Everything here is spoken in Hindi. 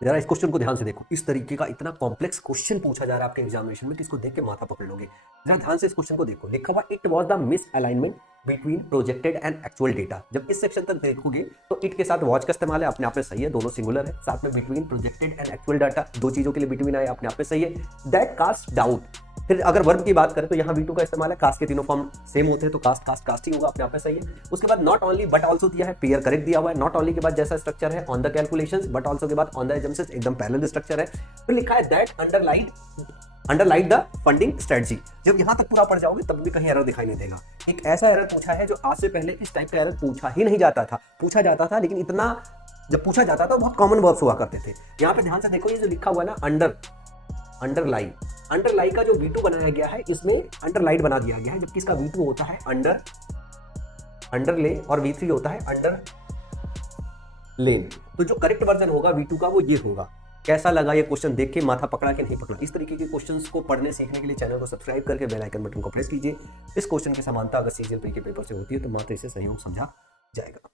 जरा इस क्वेश्चन को ध्यान से देखो, इस तरीके का इतना कॉम्प्लेक्स क्वेश्चन पूछा जा रहा है आपके एग्जामिनेशन में कि इसको देख के माथा पकड़ लोगे। जरा ध्यान से इस क्वेश्चन को देखो, लिखा हुआ it was the miss alignment between projected and actual data. जब इस सेक्शन तक देखोगे तो इट के साथ वॉच का इस्तेमाल है, अपने आप में सही है, दोनों सिंगुलर है। साथ में between projected and actual data, दो चीजों के लिए बिटवीन आया, अपने आप में सही है। दैट कास्ट डाउट, फिर अगर वर्ब की बात करें तो यहाँ V2 का इस्तेमाल है, कास्ट के तीनों फॉर्म सेम होते हैं तो कास्ट कास्ट कास्ट ही होगा, अपने आप में सही है। उसके बाद नॉट ओनली बट ऑल्सो दिया है, पेयर करेक्ट दिया हुआ है। नॉट ओनली के बाद जैसा स्ट्रक्चर है on the calculations, but also के बाद ऑन द एजम्पशंस, एकदम पैरेलल स्ट्रक्चर है। फिर लिखा है that underline the funding strategy. जब यहां तक पूरा पढ़ जाओगे तब भी कहीं एरर दिखाई नहीं देगा। एक ऐसा एरर पूछा है जो आज से पहले इस टाइप का एरर पूछा ही नहीं जाता था, पूछा जाता था लेकिन इतना जब पूछा जाता था बहुत कॉमन वर्ब्स हुआ करते थे। यहाँ पे ध्यान से देखो, ये जो लिखा हुआ है ना अंडरलाइन, अंडरलाइन का जो V2 बनाया गया है इसमें अंडरलाइन बना दिया गया है, जबकि इसका V2 होता है अंडरले और V3 होता है अंडर लेन। तो जो करेक्ट वर्जन होगा V2 का वो ये होगा। कैसा लगा ये क्वेश्चन देख के, माथा पकड़ा कि नहीं पकड़ा? इस तरीके के क्वेश्चंस को पढ़ने सीखने के लिए चैनल को सब्सक्राइब करके बेल आइकन बटन को प्रेस कीजिए। इस क्वेश्चन की समानता अगर CGL प्री के पेपर से होती है तो मात्र इसे सही समझा जाएगा।